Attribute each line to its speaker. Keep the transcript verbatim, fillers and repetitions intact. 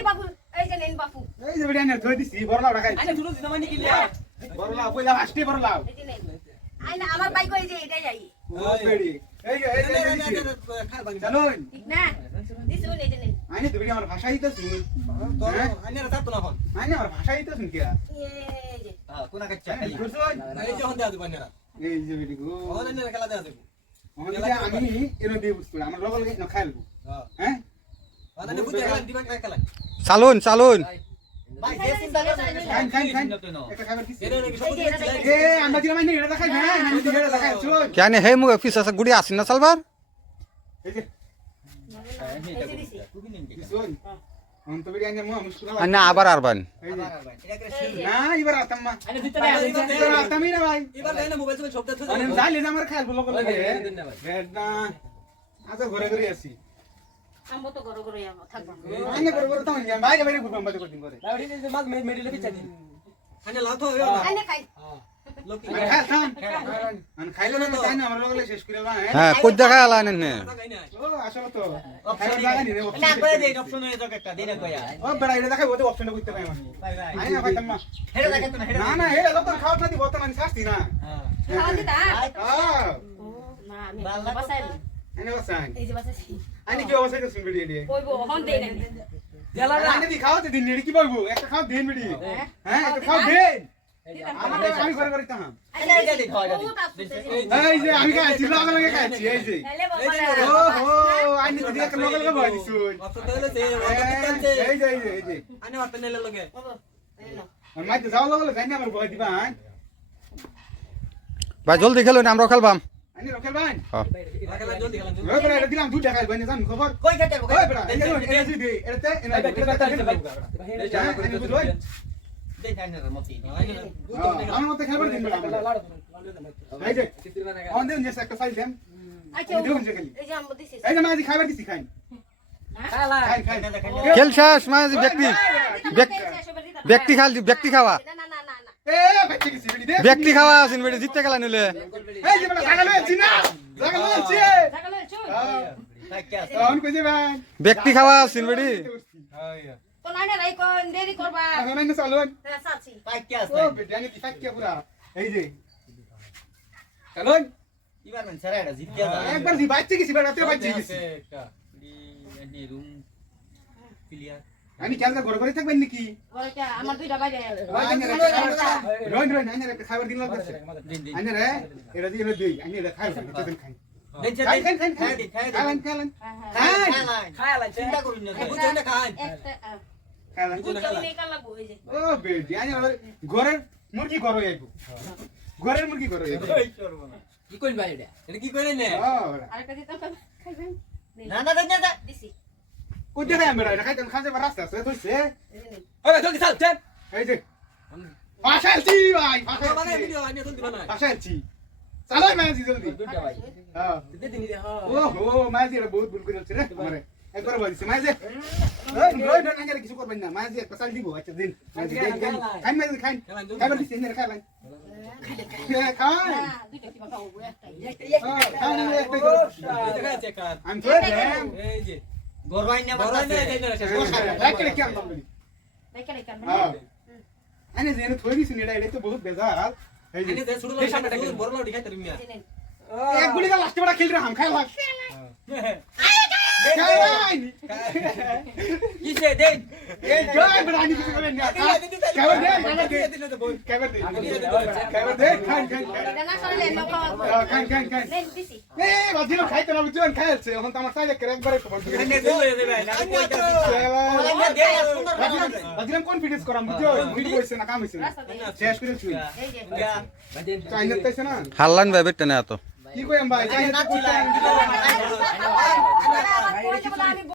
Speaker 1: বাপু এই যে নেন বাপু
Speaker 2: এই যে বিড়ি আনে ধুই দিছি বড়লাও রাখাই
Speaker 3: আরে দুটো দিনা মানে কি লিয়া
Speaker 2: বড়লাও কইলা আসতে বড়লাও
Speaker 1: এই যে নেন আইনা আমার বাইক এই যে এটাই যাই
Speaker 2: ও বেড়ি এই যে এই যে
Speaker 3: খাল ভাঙি
Speaker 2: চলুন
Speaker 1: ঠিক না দিছুন এই যে নেন
Speaker 2: আইনে তো বিড়ি আমার ভাষা হইতাছ
Speaker 3: তো আইনারা তাতো না হন
Speaker 2: আইনে আমার ভাষা হইতাছ কি
Speaker 1: এই যে
Speaker 3: হ্যাঁ কোনা কাচ্চা খালি
Speaker 2: বুঝছুন
Speaker 3: এই যে হন দেয়া দিব আইনারা
Speaker 2: এই যে বিড়ি গো
Speaker 3: হন আইনারা খেলা দেয়া দিব
Speaker 2: আমি এনো দিয়ে বুঝতো আমার লগল ন খাইলবো
Speaker 3: হ্যাঁ
Speaker 2: হ্যাঁ
Speaker 3: আইনা বুঝতে খেলা দিবা না খেলা
Speaker 4: চালুন চালুন
Speaker 3: ভাই যে চিন্তা করে
Speaker 2: খান খান খান একটা খাবার দিছি
Speaker 3: এর নাকি সব দিচ্ছি
Speaker 2: এ আমরা দিলাম না এটা দেখাই না আমি দিলে দেখাই শুন
Speaker 4: কেন হে মুখ পিস আছে গুড়ি আসিন না চালবার
Speaker 2: এই যে
Speaker 1: এই যে দিছি
Speaker 2: শুন অন তো বিড়ি আনে মো মুশকিল
Speaker 4: আর না আবার আরবান
Speaker 2: এই যে
Speaker 3: এটা করে শিল
Speaker 2: না এবার আতাম মা
Speaker 3: আইনা দিতে না
Speaker 2: এবার আতামই না ভাই
Speaker 3: এবার গাইনা মোবাইল সব শব্দ থুই
Speaker 2: আমি যাইলে আমার খাইলবো লগল বেডা আজ ঘরে ঘরে আসি
Speaker 1: আমবো তো গরো গরো আমবো থাকবো
Speaker 2: আইনে করে করে তো আমি বাইরে বাইরে ঘুরবাম বাদে করদিন করে
Speaker 3: লাউডি যে মাল মেডিলে পিছা দিন আইনা লাউ তো
Speaker 1: আইনে খাই
Speaker 3: হ্যাঁ লোকি
Speaker 2: খাই থাম আমি খাইলে না তাই না আমার লগলে শেষ করে হ্যাঁ
Speaker 4: হ্যাঁ কই দেখা আলা নে
Speaker 3: গাইনা
Speaker 2: ও আসলে তো খাইলে জায়গা নি রে
Speaker 3: না করে দেই অপশন হয়ে যাক একটা দিনে কইয়া
Speaker 2: ও বেড়া এটা দেখাই ওতে অপশনটা করতে পাই আমি
Speaker 3: বাই বাই
Speaker 2: আই না খাইতাম না
Speaker 3: হেডা দেখেন তো হেডা
Speaker 2: না না হে যত খাওয়া না দিব তো মানে শাস্তি না
Speaker 3: হ্যাঁ
Speaker 1: খাওয়া দিতা
Speaker 2: আ
Speaker 1: ও না আমি বাসাই
Speaker 2: আইনে বসাই
Speaker 1: এই যে বাসাই
Speaker 2: আইনে কি অবস্থা তো শুনবি দিয়ে
Speaker 1: কইবো হন দেই না
Speaker 3: জেলা
Speaker 2: আইনে দি খাওয়াতে দিন নি কি বলবো একটা খাও দিন বিড়ি হ্যাঁ একটা খাও দিন আমার আমি ঘরে ঘরে তাহাম
Speaker 3: আইনা এটা দি খাওয়া দি
Speaker 2: এই যে আমি খাইছি লগল লগে খাইছি এই যে
Speaker 1: তাহলে বাবা
Speaker 2: ও হো আইনে তো দিয়ে লগল লগে ভয় দিছু
Speaker 3: অপশন তাহলে সে
Speaker 2: এই যে এই যে এই যে
Speaker 3: আইনা অপশন নেলে লগে
Speaker 1: বাবা এই নাও
Speaker 2: আর মাইতে যাও লগল জানি আমার ভয় দিবা
Speaker 4: ভাই জলদি খেলুন আমরা খেলবাম
Speaker 2: আইনে রকেল ভাই
Speaker 3: খেলা জলদি খেলা
Speaker 2: ওই বড় এটা দিলাম দুইটা খাইল ভাই জান খবর
Speaker 3: কই খেতে
Speaker 2: ওই বড় এটা এটা দি এটাতে এনা
Speaker 3: দেই আইনারা মতি
Speaker 2: আমার মতে খাবার দিন বড় এই যে অন দেন যে একটা ফাইল দেন
Speaker 1: আচ্ছা
Speaker 2: দেন যে খালি
Speaker 1: এই যে আমবো দিছি
Speaker 2: এই যে মাঝি খাবার দিছি খাই
Speaker 3: খেলা
Speaker 2: খাই খাই
Speaker 4: খেল শেষ মাঝি ব্যক্তি ব্যক্তি খাল ব্যক্তি খাওয়া
Speaker 1: না না না না না
Speaker 2: এ বাচ্চা কি সিবি দে
Speaker 4: ব্যক্তি খাওয়া আছেন বেটা জিততে গেলা নিলে
Speaker 2: এই যে বড় লাগালো আছি না লাগালো আছি
Speaker 1: জাগালে চুই
Speaker 2: অন কই যে ভাই
Speaker 4: ব্যক্তি খাওয়া আছেন বেটি
Speaker 1: তো না রাই কোন দেরি করবা
Speaker 2: এখন না চালুন
Speaker 1: সাচি
Speaker 3: পাই কি
Speaker 2: ও
Speaker 3: আছে
Speaker 2: বেটানি কি ফাক্কিয়া পুরা এই যে চালুন
Speaker 3: এবার মান সারা এটা জিত গয়া
Speaker 2: একবার জি বাচ্চা কি সিবা রাতে বাচ্চা কি
Speaker 3: একটা এনি রুম ক্লিয়ার
Speaker 2: আমি কেন ঘরে ঘরে থাকবেন নাকি
Speaker 1: ওইটা আমার দুইটা বাইরে
Speaker 2: রোন রোন আইনে একটা খাবার দিন লাগছে
Speaker 3: দিন দিন
Speaker 2: আইনে রে এটা দিয়ে দেই আইনে রে খাই দিতে খাই
Speaker 3: দেন
Speaker 2: খাই খাই খাই
Speaker 3: খাই খাই
Speaker 2: খাই খাই
Speaker 3: খাই খাই চিন্তা করুন না বুঝছো না খাই
Speaker 1: একটা
Speaker 2: খাই
Speaker 1: বুঝছো নেই কাল লাগবো এই যে
Speaker 2: ও বেটি আইনে ঘরের মুরগি করো আইবো ঘরের মুরগি করো আইবো
Speaker 3: কি কইন ভাই এটা এটা কি কইলেন না
Speaker 2: ও
Speaker 1: আরেকটা দিতাম খাইবেন
Speaker 3: না না দেন না
Speaker 1: দিছি
Speaker 2: কই দেখা আমরা এটা খাইতাম খাজে রাস্তা আছে তুইছে
Speaker 1: এই যে
Speaker 3: ওই জলদি চাল চাল
Speaker 2: এই যে পাশালছি ভাই
Speaker 3: মানে
Speaker 2: পাশালছি
Speaker 3: ভিডিও আনি জলদি বানাই
Speaker 2: পাশালছি চালাই মাঝি জলদি
Speaker 3: দুইটা ভাই
Speaker 2: হ্যাঁ
Speaker 3: দে দিন দে হ্যাঁ
Speaker 2: ও হো মাঝি এটা বহুত ভুল করেছে রে আমারে একবার বলিস মাঝি ওই রই না না কিছু করবেন না মাঝি একটা চাল দিব আচ্ছা দিন মাঝি দেন দেন খাই মাঝি খাই খাবার দিছেন না খাই খাই খাই
Speaker 1: না দুইটা কি বাবা ও একটাই
Speaker 2: খাই না একটা
Speaker 3: দেখা আছে কার
Speaker 2: আমি তো দেন
Speaker 3: এই যে গরবাই না বাতাসে দেন না শেষ
Speaker 2: রাখলে কি আনতাম বলি
Speaker 1: দেখে দেখে
Speaker 2: হ্যাঁ আনে যেন থই দিছেন এটা এটা তো বহুত বেজাল এই যে
Speaker 3: আনি দে শুরু লাগে সামনে টাকা বড় লাউডি খাইতে রুমিয়া
Speaker 2: এক গুলি का लास्ट बड़ा खेल रहा हम खाए लाग
Speaker 3: কিসে দেন
Speaker 2: ए जय बड़ानी किसी को नहीं कैबर दे कैबर दे कैबर दे खान खान
Speaker 1: এটা না সরলে নকো
Speaker 2: खान खान खान
Speaker 1: নেন দিছি
Speaker 2: ए बाजी लो खाई तो ना बुझन खाए से हम तमार साइड करे एक बार तो बंद कर
Speaker 3: আনি দিলে দে ভাই না কইতা
Speaker 2: बाजी बाजी हम कॉन्फिडेंस कराम बुझो ভিডিও হইছে না কাম হইছে না শেষ করে ছুই
Speaker 1: এই যে
Speaker 2: চাইনা তাইছে না
Speaker 4: হাল্লান ভাই বেটা না তো
Speaker 2: কি কইম ভাই চাইনা তো